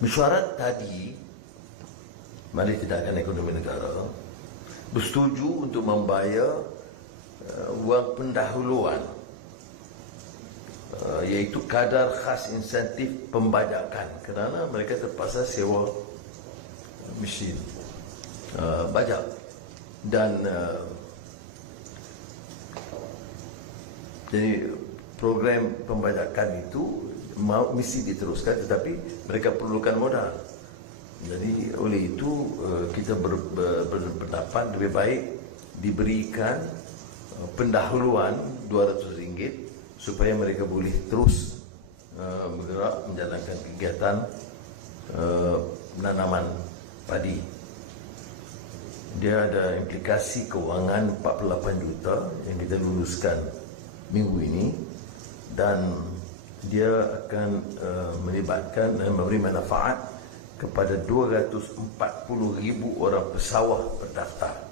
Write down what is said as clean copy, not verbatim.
Mesyuarat tadi Majlis Tindakan Ekonomi Negara bersetuju untuk membayar wang pendahuluan, iaitu kadar khas insentif pembajakan, kerana mereka terpaksa sewa mesin bajak. Dan jadi program pembajakan itu mesti diteruskan, tetapi mereka perlukan modal. Jadi oleh itu kita berpendapat lebih baik diberikan pendahuluan RM200 supaya mereka boleh terus bergerak menjalankan kegiatan penanaman padi. Dia ada implikasi kewangan 48 juta yang kita luluskan minggu ini, dan dia akan melibatkan dan memberi manfaat kepada 240,000 orang pesawah berdaftar.